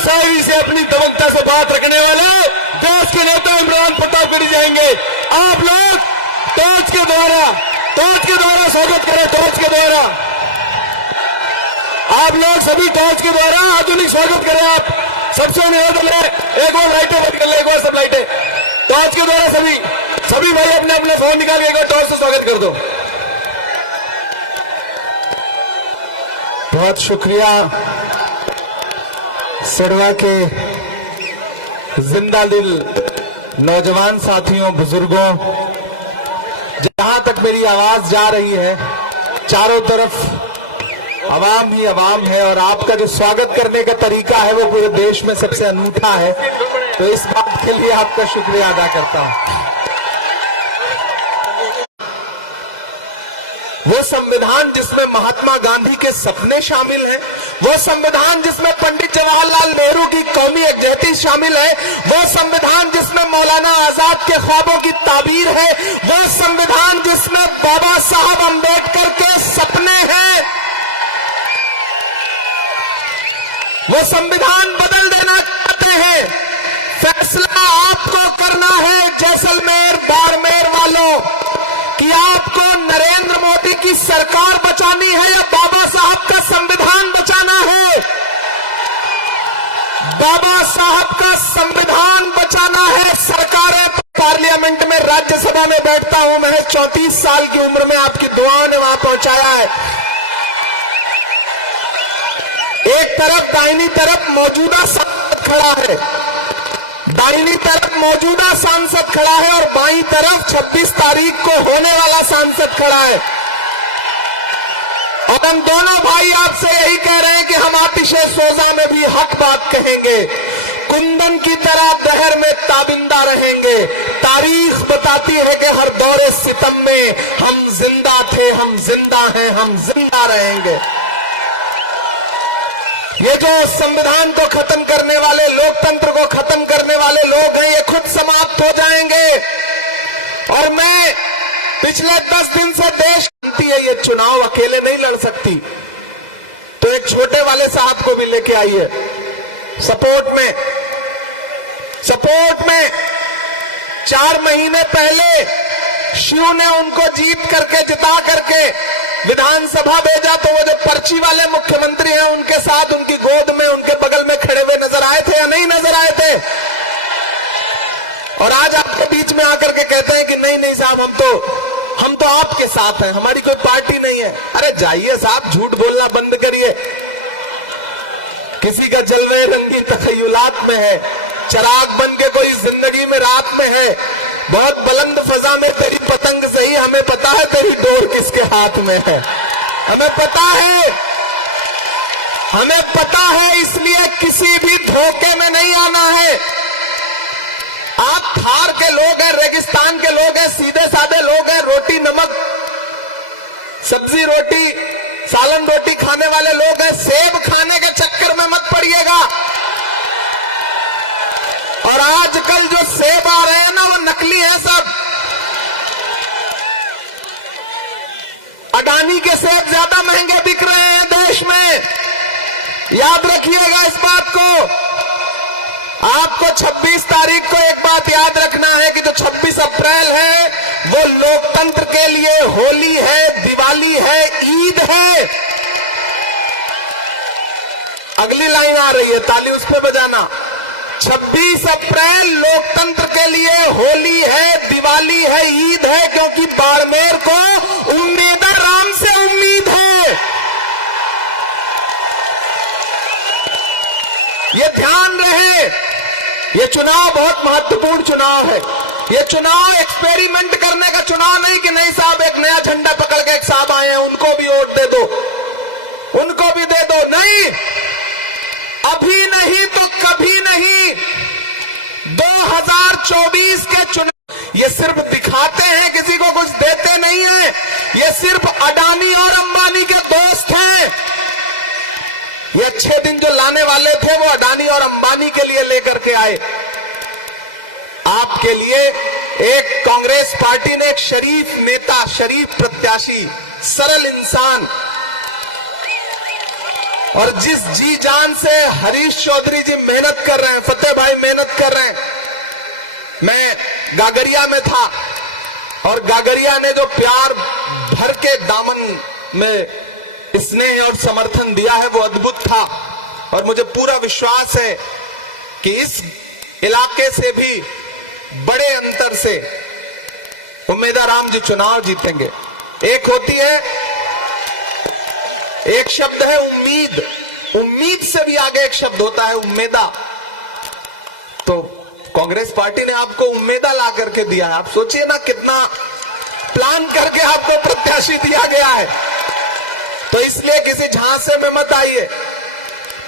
शायरी से अपनी दमकता से बात रखने वाले देश के नेता इमरान प्रताप गढ़ी जाएंगे। आप लोग टॉर्च के द्वारा स्वागत करें। टॉर्च के द्वारा आप लोग सभी टॉर्च के द्वारा आधुनिक स्वागत करें। आप सबसे निवेदन है, एक बार लाइटें बंद कर ले, एक बार सब लाइटें। टॉर्च के द्वारा सभी भाई अपने अपने फोन निकाल के एक बार टॉर्च से स्वागत कर दो। बहुत शुक्रिया सिडवा के जिंदा दिल नौजवान साथियों, बुजुर्गों। जहां तक मेरी आवाज जा रही है चारों तरफ अवाम ही अवाम है और आपका जो स्वागत करने का तरीका है वो पूरे देश में सबसे अनूठा है। तो इस बात के लिए आपका शुक्रिया अदा करता हूं। वो संविधान जिसमें महात्मा गांधी के सपने शामिल हैं, वो संविधान जिसमें पंडित जवाहरलाल नेहरू की कौमी यकजहती शामिल है, वो संविधान जिसमें मौलाना आजाद के ख्वाबों की ताबीर है, वो संविधान जिसमें बाबा साहब अम्बेडकर के सपने हैं, वो संविधान बदल देना चाहते हैं। फैसला आपको करना है जैसलमेर बाड़मेर वालों कि आपको नरेंद्र मोदी की सरकार बचानी है या बाबा साहब का संविधान बचाना है। बाबा साहब का संविधान बचाना है। सरकारें पार्लियामेंट में, राज्यसभा में बैठता हूं मैं, 34 साल की उम्र में आपकी दुआओं ने वहां पहुंचाया है। एक तरफ दाहिनी तरफ मौजूदा सांसद खड़ा है, दाहिनी तरफ मौजूदा सांसद खड़ा है और बाईं तरफ 26 तारीख को होने वाला सांसद खड़ा है। और हम दोनों भाई आपसे यही कह रहे हैं कि हम आतिशे सोजा में भी हक बात कहेंगे, कुंदन की तरह दहर में ताबिंदा रहेंगे। तारीख बताती है कि हर दौरे सितम में हम जिंदा थे, हम जिंदा हैं, हम जिंदा रहेंगे। ये जो संविधान को खत्म करने वाले, लोकतंत्र को खत्म करने वाले लोग हैं, ये खुद समाप्त हो जाएंगे। और मैं पिछले 10 दिन से देश जानती है ये चुनाव अकेले नहीं लड़ सकती, तो एक छोटे वाले साहब को भी लेके आई है सपोर्ट में। 4 महीने पहले शिव ने उनको जीत करके, जिता करके विधानसभा भेजा, तो वो जो पर्ची वाले मुख्यमंत्री हैं उनके साथ उनकी गोद में, उनके बगल में खड़े हुए नजर आए थे या नहीं नजर आए थे? और आज आपके बीच में आकर के कहते हैं कि नहीं साहब, हम तो आपके साथ हैं, हमारी कोई पार्टी नहीं है। अरे जाइए साहब, झूठ बोलना बंद करिए। किसी का जलवे रंगी तखय्युलात में है, चिराग बन के कोई जिंदगी में रात में है। बहुत बुलंद फजा में तेरी पतंग सही, हमें पता है तेरी डोर किसके हाथ में है। हमें पता है, इसलिए किसी भी धोखे में नहीं आना है। आप थार के लोग हैं, रेगिस्तान के लोग हैं, सीधे साधे लोग हैं, रोटी नमक सब्जी रोटी सालन रोटी खाने वाले लोग हैं। सेब खाने के चक्कर में मत पड़िएगा। और आजकल जो सेब आ रहे हैं ना, वो नकली हैं सब। अडानी के सेब ज्यादा महंगे बिक रहे हैं देश में, याद रखिएगा इस बात को। आपको 26 तारीख को एक बात याद रखना है कि जो 26 अप्रैल है वो लोकतंत्र के लिए होली है, दिवाली है, ईद है। अगली लाइन आ रही है, ताली उस पर बजाना। 26 अप्रैल लोकतंत्र के लिए होली है, दिवाली है, ईद है, क्योंकि बाड़मेर को उम्मीदा राम से उम्मीद है। ये ध्यान रहे, ये चुनाव बहुत महत्वपूर्ण चुनाव है। ये चुनाव एक्सपेरिमेंट करने का चुनाव नहीं कि नहीं साहब एक नया झंडा पकड़ के एक साहब आए हैं उनको भी वोट दे दो, उनको भी दे दो। नहीं, अभी नहीं तो कभी नहीं। 2024 के चुनाव ये सिर्फ दिखाते हैं, किसी को कुछ देते नहीं है। ये सिर्फ अडानी और अंबानी के दोस्त हैं। ये अच्छे दिन जो लाने वाले थे वो अडानी और अंबानी के लिए लेकर के आए। आपके लिए एक कांग्रेस पार्टी ने एक शरीफ नेता, शरीफ प्रत्याशी, सरल इंसान, और जिस जी जान से हरीश चौधरी जी मेहनत कर रहे हैं, फतेह भाई मेहनत कर रहे हैं। मैं गागरिया में था और गागरिया ने जो प्यार भर के दामन में स्नेह और समर्थन दिया है वो अद्भुत था। और मुझे पूरा विश्वास है कि इस इलाके से भी बड़े अंतर से उम्मेदाराम जी चुनाव जीतेंगे। एक होती है, एक शब्द है उम्मीद, उम्मीद से भी आगे एक शब्द होता है उम्मेदा। तो कांग्रेस पार्टी ने आपको उम्मेदा ला करके दिया है। आप सोचिए ना कितना प्लान करके आपको प्रत्याशी दिया गया है। तो इसलिए किसी झांसे में मत आइए।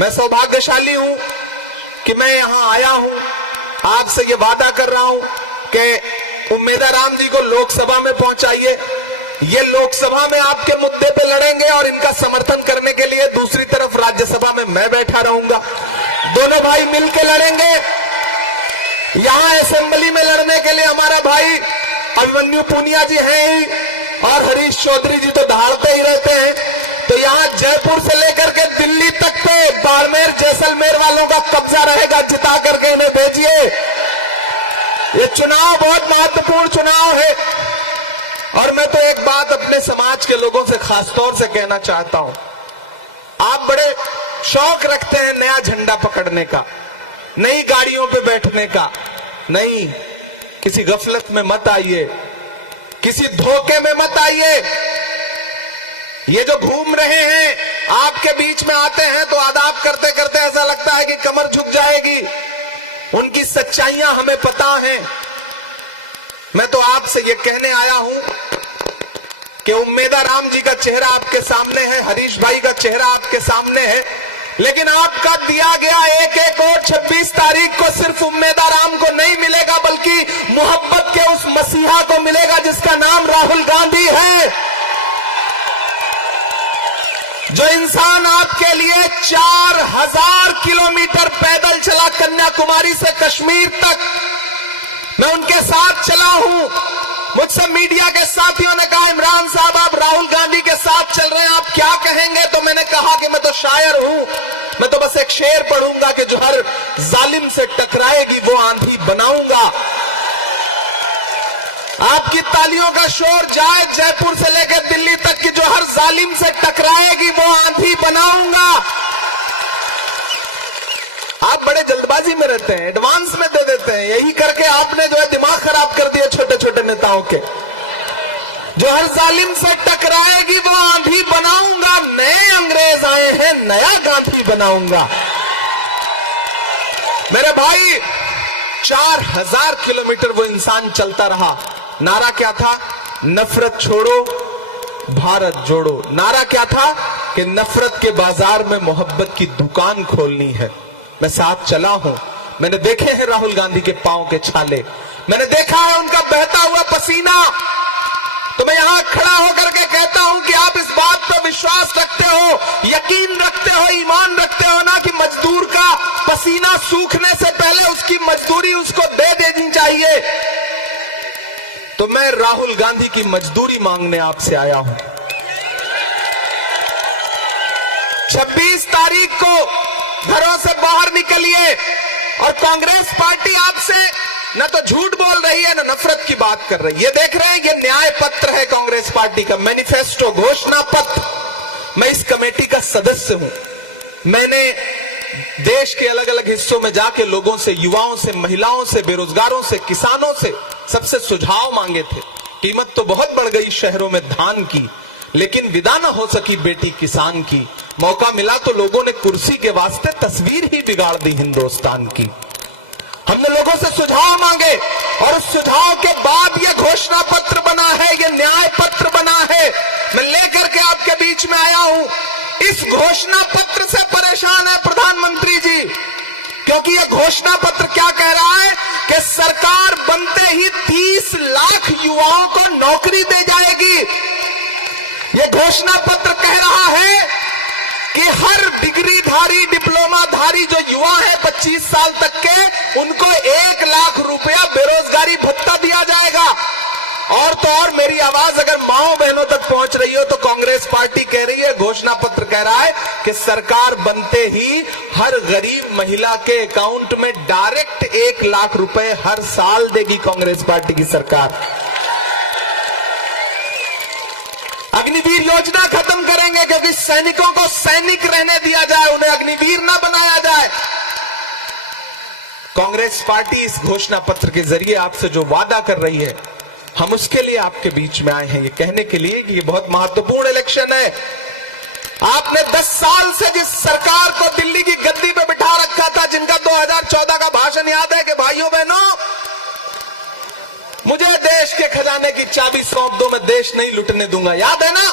मैं सौभाग्यशाली हूं कि मैं यहां आया हूं, आपसे ये वादा कर रहा हूं कि उम्मेदाराम जी को लोकसभा में पहुंचाइए। ये लोकसभा में आपके मुद्दे पे लड़ेंगे और इनका समर्थन करने के लिए दूसरी तरफ राज्यसभा में मैं बैठा रहूंगा। दोनों भाई मिलकर लड़ेंगे। यहां असेंबली में लड़ने के लिए हमारा भाई अभिमन्यु पूनिया जी हैं ही, और हरीश चौधरी जी तो दहाड़ते ही रहते हैं। तो यहां जयपुर से लेकर के दिल्ली तक पे बाड़मेर जैसलमेर वालों का कब्जा रहेगा। जिता करके इन्हें भेजिए। ये चुनाव बहुत महत्वपूर्ण चुनाव है। और मैं तो एक बात अपने समाज के लोगों से खासतौर से कहना चाहता हूं। आप बड़े शौक रखते हैं नया झंडा पकड़ने का, नई गाड़ियों पे बैठने का। नहीं, किसी गफलत में मत आइए, किसी धोखे में मत आइए। ये जो घूम रहे हैं आपके बीच में आते हैं तो आदाब करते करते ऐसा लगता है कि कमर झुक जाएगी। उनकी सच्चाइयां हमें पता हैं। मैं तो आपसे ये कहने आया हूं कि उम्मेदाराम जी का चेहरा आपके सामने है, हरीश भाई का चेहरा आपके सामने है, लेकिन आपका दिया गया एक एक वोट 26 तारीख को सिर्फ उम्मेदाराम को नहीं मिलेगा, बल्कि मोहब्बत के उस मसीहा को मिलेगा जिसका नाम राहुल गांधी है। जो इंसान आपके लिए 4000 किलोमीटर पैदल चला कन्याकुमारी से कश्मीर तक। मैं उनके साथ चला हूं। मुझसे मीडिया के साथियों ने कहा, इमरान साहब आप राहुल गांधी के साथ चल रहे हैं, आप क्या कहेंगे? तो मैंने कहा कि मैं तो शायर हूं, मैं तो बस एक शेर पढ़ूंगा कि जो हर जालिम से टकराएगी वो आंधी बनाऊंगा। आपकी तालियों का शोर जाए जयपुर से लेकर दिल्ली तक कि जो हर जालिम से टकराएगी वो आंधी बनाऊंगा। आप बड़े जल्दबाजी में रहते हैं, एडवांस में दे देते हैं। यही करके आपने जो है दिमाग खराब कर दिया छोटे छोटे नेताओं के। जो हर जालिम से टकराएगी वो आंधी बनाऊंगा। नए अंग्रेज आए हैं, नया गांधी बनाऊंगा। मेरे भाई 4000 किलोमीटर वो इंसान चलता रहा। नारा क्या था? नफरत छोड़ो भारत जोड़ो। नारा क्या था? कि नफरत के बाजार में मोहब्बत की दुकान खोलनी है। मैं साथ चला हूं। मैंने देखे हैं राहुल गांधी के पांव के छाले, मैंने देखा है उनका बहता हुआ पसीना। तो मैं यहां खड़ा होकर के कहता हूं कि आप इस बात पर विश्वास रखते हो, यकीन रखते हो, ईमान रखते हो ना कि मजदूर का पसीना सूखने से पहले उसकी मजदूरी उसको दे देनी चाहिए। तो मैं राहुल गांधी की मजदूरी मांगने आपसे आया हूं। 26 तारीख को घरों से बाहर निकलिए। और कांग्रेस पार्टी आपसे न तो झूठ बोल रही है, न नफरत की बात कर रही है। ये देख रहे हैं, ये न्याय पत्र है कांग्रेस पार्टी का, मैनिफेस्टो, घोषणा पत्र। मैं इस कमेटी का सदस्य हूं। मैंने देश के अलग अलग हिस्सों में जाके लोगों से, युवाओं से, महिलाओं से, बेरोजगारों से, किसानों से सबसे सुझाव मांगे थे। कीमत तो बहुत बढ़ गई शहरों में धान की, लेकिन विदा न हो सकी बेटी किसान की। मौका मिला तो लोगों ने कुर्सी के वास्ते तस्वीर ही बिगाड़ दी हिंदुस्तान की। हमने लोगों से सुझाव मांगे और उस सुझाव के बाद ये घोषणा पत्र बना है, ये न्याय पत्र बना है। मैं लेकर के आपके बीच में आया हूं। इस घोषणा पत्र से परेशान है प्रधानमंत्री जी, क्योंकि यह घोषणा पत्र क्या कह रहा है कि सरकार बनते ही 30 लाख युवाओं को नौकरी दे जाएगी। यह घोषणा पत्र कह रहा है कि हर डिग्रीधारी, डिप्लोमाधारी जो युवा है 25 साल तक के, उनको 1 लाख रुपया बेरोजगारी भत्ता दिया जाएगा। और तो और मेरी आवाज अगर माओ बहनों तक पहुंच रही हो तो कांग्रेस पार्टी कह रही है, घोषणा पत्र कह रहा है कि सरकार बनते ही हर गरीब महिला के अकाउंट में डायरेक्ट 1 लाख रुपए हर साल देगी कांग्रेस पार्टी की सरकार। अग्निवीर योजना खत्म करेंगे क्योंकि सैनिकों को सैनिक रहने दिया जाए, उन्हें अग्निवीर ना बनाया जाए। कांग्रेस पार्टी इस घोषणा पत्र के जरिए आपसे जो वादा कर रही है, हम उसके लिए आपके बीच में आए हैं, ये कहने के लिए कि ये बहुत महत्वपूर्ण इलेक्शन है। आपने 10 साल से जिस सरकार को दिल्ली की गद्दी पे बिठा रखा था, जिनका 2014 का भाषण याद है कि भाइयों बहनों मुझे देश के खजाने की चाबी सौंप दो, मैं देश नहीं लुटने दूंगा, याद है ना?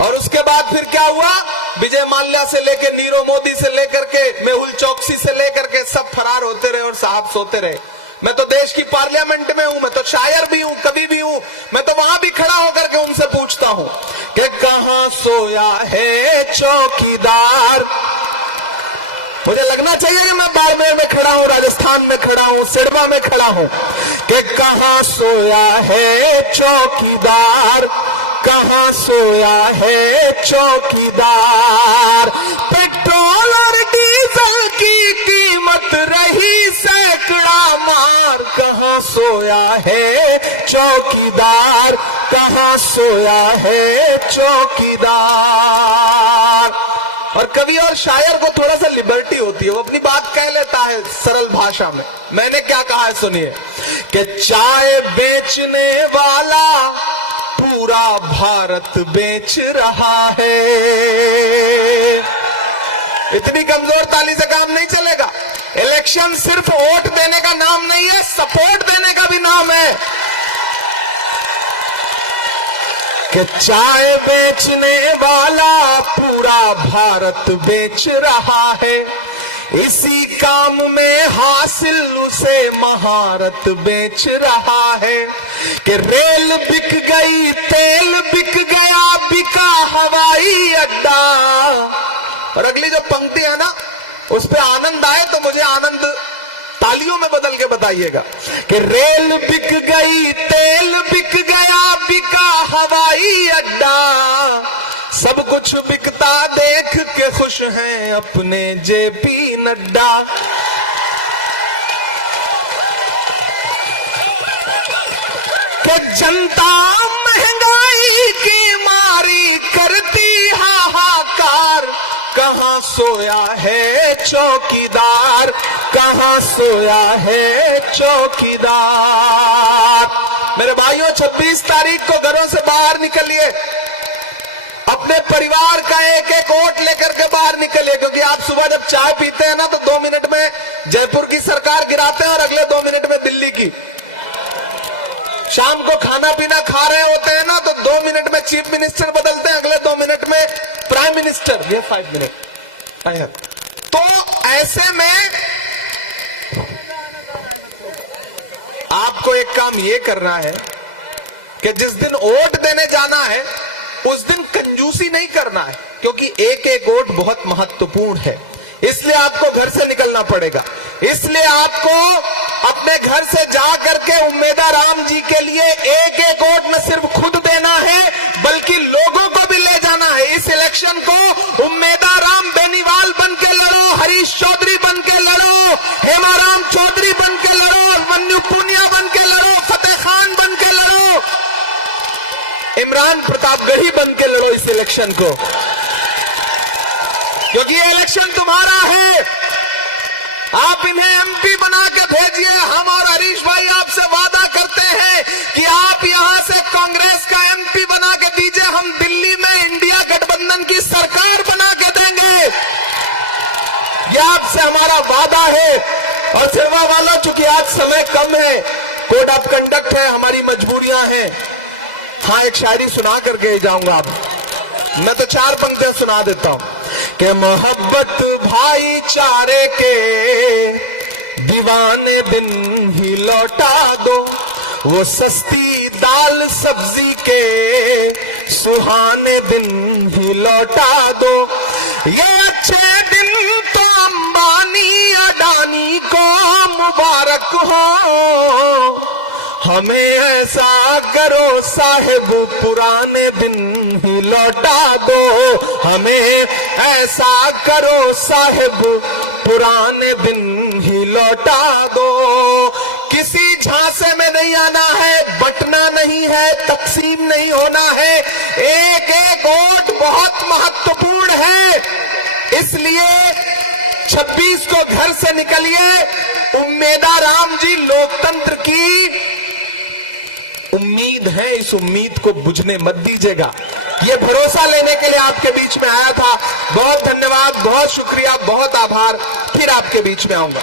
और उसके बाद फिर क्या हुआ? विजय माल्या से लेकर नीरव मोदी से लेकर के मेहुल चौकसी से लेकर के सब फरार होते रहे और साहब सोते रहे। मैं तो देश की पार्लियामेंट में हूं, मैं तो शायर भी हूं, कवि भी हूं, मैं तो वहां भी खड़ा होकर के उनसे पूछता हूं कि कहां सोया है चौकीदार। मुझे लगना चाहिए कि मैं बाड़मेर में खड़ा हूं, राजस्थान में खड़ा हूं, सिरवा में खड़ा हूं, कि कहां सोया है चौकीदार, कहां सोया है चौकीदार। पेट्रोल और डीजल की कीमत रही सैकड़ा मार, कहां सोया है चौकीदार, कहां सोया है चौकीदार। और कवि और शायर को थोड़ा सा लिबर्टी होती है, वो अपनी बात कह लेता है सरल भाषा में। मैंने क्या कहा है सुनिए, कि चाय बेचने वाला पूरा भारत बेच रहा है। इतनी कमजोर ताली से काम नहीं चलेगा। इलेक्शन सिर्फ वोट देने का नाम नहीं है, सपोर्ट देने का भी नाम है। कि चाय बेचने वाला पूरा भारत बेच रहा है, इसी काम में हासिल उसे महारत बेच रहा है। कि रेल बिक गई, तेल बिक गया, बिका हवाई अड्डा। और अगली जो पंक्ति है ना, उस पे आनंद आए तो मुझे आनंद तालियों में बदल के बताइएगा कि रेल बिक गई, तेल बिक गया, बिका हवाई अड्डा। सब कुछ बिकता देख के खुश हैं अपने जेपी नड्डा। कि जनता महंगाई की मारी करती हाहाकार, कहां सोया है चौकीदार, कहां सोया है चौकीदार। मेरे भाइयों, 26 तारीख को घरों से बाहर निकलिए, अपने परिवार का एक एक वोट लेकर के बाहर निकलिए, क्योंकि आप सुबह जब चाय पीते हैं ना तो 2 मिनट में जयपुर की सरकार गिराते हैं और अगले 2 मिनट में दिल्ली की। शाम को खाना पीना खा रहे होते हैं ना तो 2 मिनट में चीफ मिनिस्टर बदलते हैं, अगले 2 मिनट में प्राइम मिनिस्टर, ये 5 मिनट। तो ऐसे में आपको एक काम ये करना है कि जिस दिन वोट देने जाना है उस दिन कंजूसी नहीं करना है, क्योंकि एक एक वोट बहुत महत्वपूर्ण है। इसलिए आपको घर से निकलना पड़ेगा। इसलिए आपको अपने घर से जा करके उम्मेदा राम जी के लिए एक एक वोट न सिर्फ खुद देना है बल्कि लोगों को भी ले जाना है। इस इलेक्शन को उम्मेदा राम बेनीवाल बन के लड़ो, हरीश चौधरी बन के लड़ो, हेमाराम चौधरी बन के लड़ो, मन्नू पुनिया बन के लड़ो, फतेह खान बन के लड़ो, इमरान प्रतापगढ़ी बन के लड़ो इस इलेक्शन को, क्योंकि ये इलेक्शन तुम्हारा है। आप इन्हें एमपी बना के भेजिए। हम और हरीश भाई आपसे वादा करते हैं कि आप यहां से कांग्रेस का एमपी बना के दीजिए, हम दिल्ली में इंडिया गठबंधन की सरकार बना के देंगे। ये आपसे हमारा वादा है। और सिरवा वालों, चूंकि आज समय कम है, कोड ऑफ कंडक्ट है, हमारी मजबूरियां हैं। हाँ, एक शायरी सुना करके जाऊंगा। अब मैं तो 4 पंक्तियां सुना देता हूं कि मोहब्बत भाईचारे के दीवाने दिन ही लौटा दो, वो सस्ती दाल सब्जी के सुहाने दिन ही लौटा दो। ये अच्छे दिन तो अंबानी अडानी को मुबारक हो, हमें ऐसा करो साहिब पुराने दिन ही लौटा दो, हमें ऐसा करो साहिब पुराने दिन ही लौटा दो। किसी झांसे में नहीं आना है, बंटना नहीं है, तकसीम नहीं होना है। एक एक वोट बहुत महत्वपूर्ण है, इसलिए 26 को घर से निकलिए। उम्मीदा राम जी लोकतंत्र की उम्मीद है, इस उम्मीद को बुझने मत दीजिएगा। ये भरोसा लेने के लिए आपके बीच में आया था। बहुत धन्यवाद, बहुत शुक्रिया, बहुत आभार। फिर आपके बीच में आऊंगा।